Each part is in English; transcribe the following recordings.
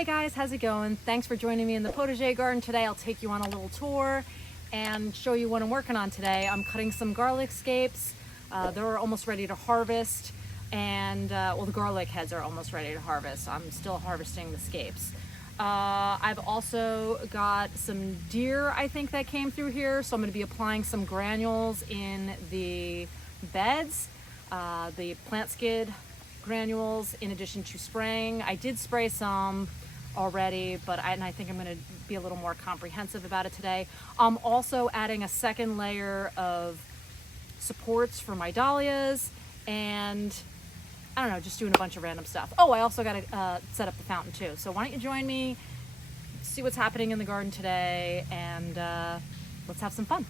Hey guys, how's it going? Thanks for joining me in the Potager garden today. I'll take you on a little tour and show you what I'm working on today. I'm cutting some garlic scapes. They're almost ready to harvest, and well, the garlic heads are almost ready to harvest. I'm still harvesting the scapes. I've also got some deer, I think, that came through here, so I'm going to be applying some granules in the beds, the plant skid granules, in addition to spraying. I did spray some already, but I think I'm going to be a little more comprehensive about it today. I'm also adding a second layer of supports for my dahlias, and I don't know, just doing a bunch of random stuff. Oh, I also got to set up the fountain too. So why don't you join me, see what's happening in the garden today, and let's have some fun.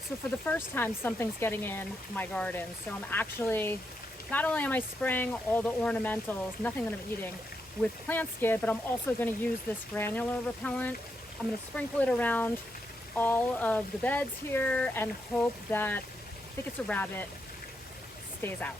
So for the first time, something's getting in my garden. So I'm actually, not only am I spraying all the ornamentals, nothing that I'm eating, with plant skid, but I'm also going to use this granular repellent. I'm going to sprinkle it around all of the beds here and hope that, I think it's a rabbit, stays out.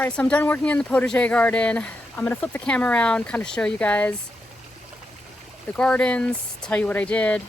All right, so I'm done working in the potager garden. I'm gonna flip the camera around, kind of show you guys the gardens, tell you what I did.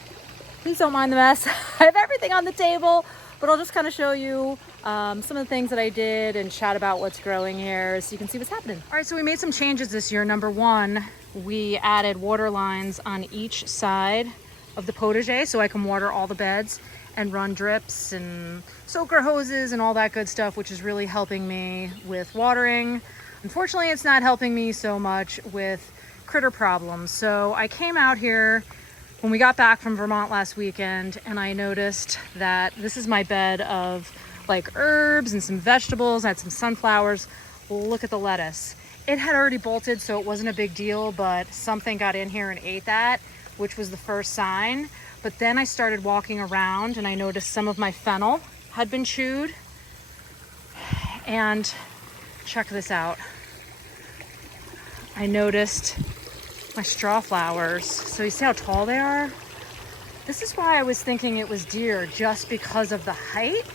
Please don't mind the mess. I have everything on the table, but I'll just kind of show you some of the things that I did and chat about what's growing here so you can see what's happening. All right, so we made some changes this year. Number one, we added water lines on each side of the potager so I can water all the beds and run drips and soaker hoses and all that good stuff, which is really helping me with watering. Unfortunately, it's not helping me so much with critter problems. So I came out here when we got back from Vermont last weekend and I noticed that this is my bed of like herbs and some vegetables. I had some sunflowers. Look at the lettuce. It had already bolted, so it wasn't a big deal, but something got in here and ate that, which was the first sign. But then I started walking around and I noticed some of my fennel had been chewed. And check this out. I noticed my straw flowers. So you see how tall they are? This is why I was thinking it was deer, just because of the height,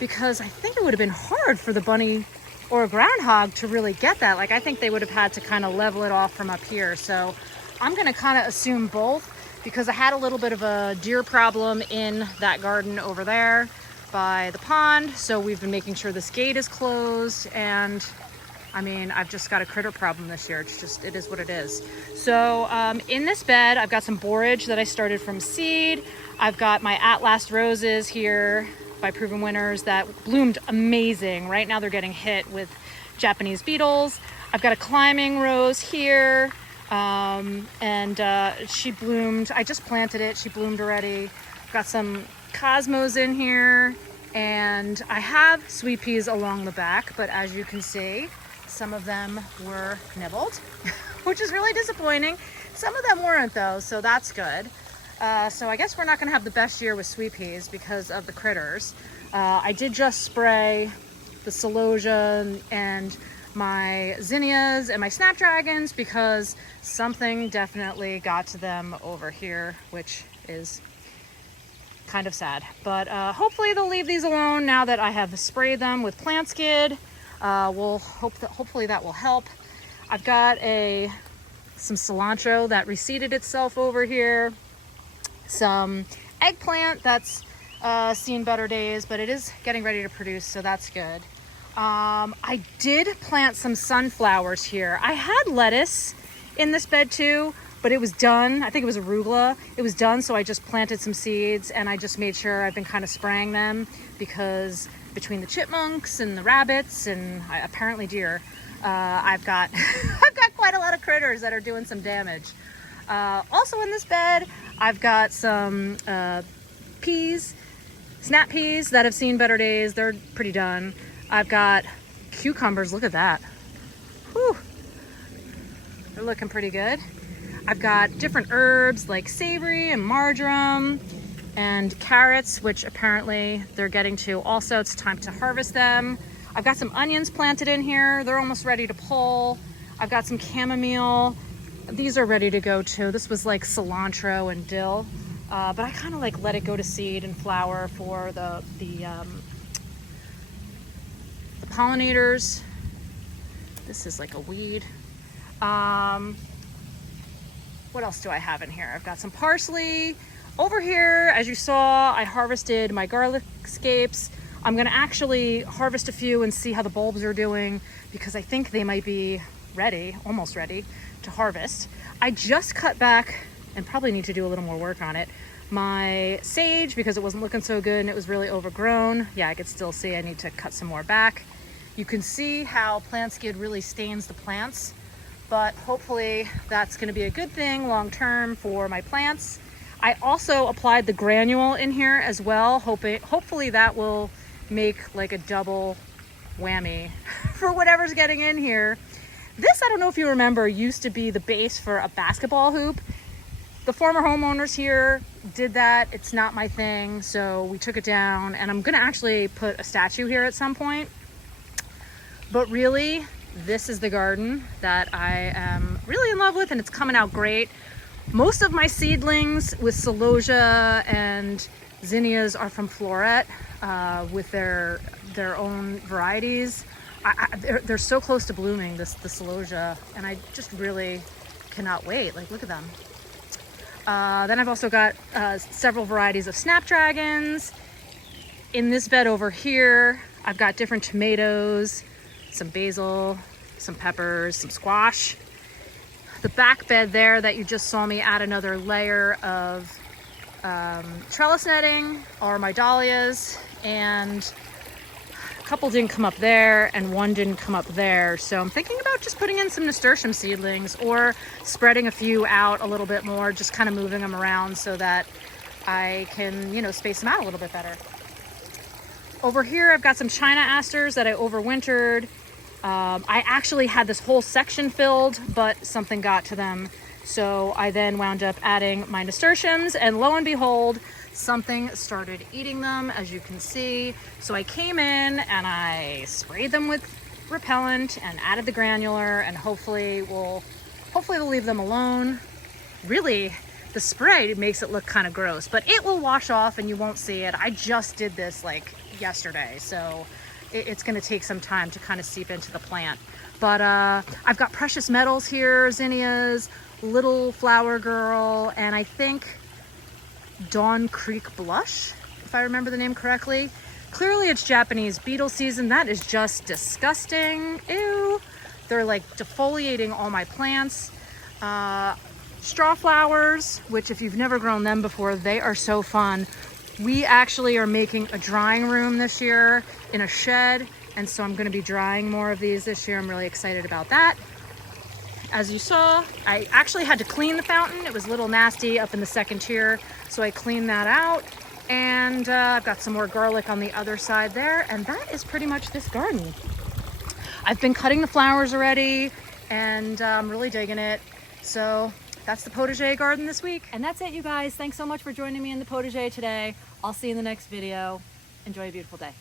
because I think it would have been hard for the bunny or a groundhog to really get that. Like, I think they would have had to kind of level it off from up here. So I'm gonna kind of assume both, because I had a little bit of a deer problem in that garden over there by the pond. So we've been making sure this gate is closed, and I mean, I've just got a critter problem this year. It's just, it is what it is. So in this bed, I've got some borage that I started from seed. I've got my At Last roses here by Proven Winners that bloomed amazing. Right now they're getting hit with Japanese beetles. I've got a climbing rose here. She bloomed. I just planted it. She bloomed already. Got some cosmos in here, and I have sweet peas along the back, but as you can see, some of them were nibbled, which is really disappointing. Some of them weren't though, so that's good. So I guess we're not gonna have the best year with sweet peas because of the critters. I did just spray the celosia and my zinnias and my snapdragons because something definitely got to them over here, which is kind of sad. But hopefully they'll leave these alone now that I have sprayed them with plant skid. We'll hope that hopefully that will help. I've got some cilantro that reseeded itself over here, some eggplant that's seen better days, but it is getting ready to produce, so that's good. I did plant some sunflowers here. I had lettuce in this bed too, but it was done. I think it was arugula. It was done, so I just planted some seeds and I just made sure I've been kind of spraying them because between the chipmunks and the rabbits and apparently deer, I've got I've got quite a lot of critters that are doing some damage. Also in this bed, I've got some peas, snap peas that have seen better days. They're pretty done. I've got cucumbers. Look at that. Whew. They're looking pretty good. I've got different herbs like savory and marjoram and carrots, which apparently they're getting to. Also, it's time to harvest them. I've got some onions planted in here. They're almost ready to pull. I've got some chamomile. These are ready to go too. This was like cilantro and dill, but I kind of like let it go to seed and flower for the pollinators. This is like a weed. What else do I have in here? I've got some parsley. Over here, as you saw, I harvested my garlic scapes. I'm gonna actually harvest a few and see how the bulbs are doing because I think they might be ready, almost ready to harvest. I just cut back and probably need to do a little more work on it. My sage, because it wasn't looking so good and it was really overgrown. Yeah, I could still see I need to cut some more back. You can see how plant skid really stains the plants, but hopefully that's gonna be a good thing long-term for my plants. I also applied the granule in here as well, hopefully that will make like a double whammy for whatever's getting in here. This, I don't know if you remember, used to be the base for a basketball hoop. The former homeowners here did that. It's not my thing, so we took it down, and I'm gonna actually put a statue here at some point. But really, this is the garden that I am really in love with, and it's coming out great. Most of my seedlings with celosia and zinnias are from Floret with their own varieties. they're so close to blooming, the celosia, and I just really cannot wait. Like, look at them. Then I've also got several varieties of snapdragons. In this bed over here, I've got different tomatoes, some basil, some peppers, some squash. The back bed there that you just saw me add another layer of trellis netting are my dahlias, and a couple didn't come up there and one didn't come up there. So I'm thinking about just putting in some nasturtium seedlings or spreading a few out a little bit more, just kind of moving them around so that I can, you know, space them out a little bit better. Over here, I've got some China asters that I overwintered. I actually had this whole section filled, but something got to them. So I then wound up adding my nasturtiums, and lo and behold, something started eating them, as you can see. So I came in and I sprayed them with repellent and added the granular, and hopefully we'll leave them alone. Really, the spray makes it look kind of gross, but it will wash off and you won't see it. I just did this like yesterday, so it's going to take some time to kind of seep into the plant. But I've got precious metals here, zinnias, little flower girl, and I think Dawn Creek blush, if I remember the name correctly. Clearly it's Japanese beetle season. That is just disgusting. Ew. They're like defoliating all my plants. Straw flowers, which if you've never grown them before, they are so fun. We actually are making a drying room this year in a shed, and so I'm going to be drying more of these this year. I'm really excited about that. As you saw, I actually had to clean the fountain. It was a little nasty up in the second tier, so I cleaned that out. And I've got some more garlic on the other side there, and that is pretty much this garden. I've been cutting the flowers already, and I'm really digging it. So that's the Potager garden this week. And that's it, you guys. Thanks so much for joining me in the Potager today. I'll see you in the next video. Enjoy a beautiful day.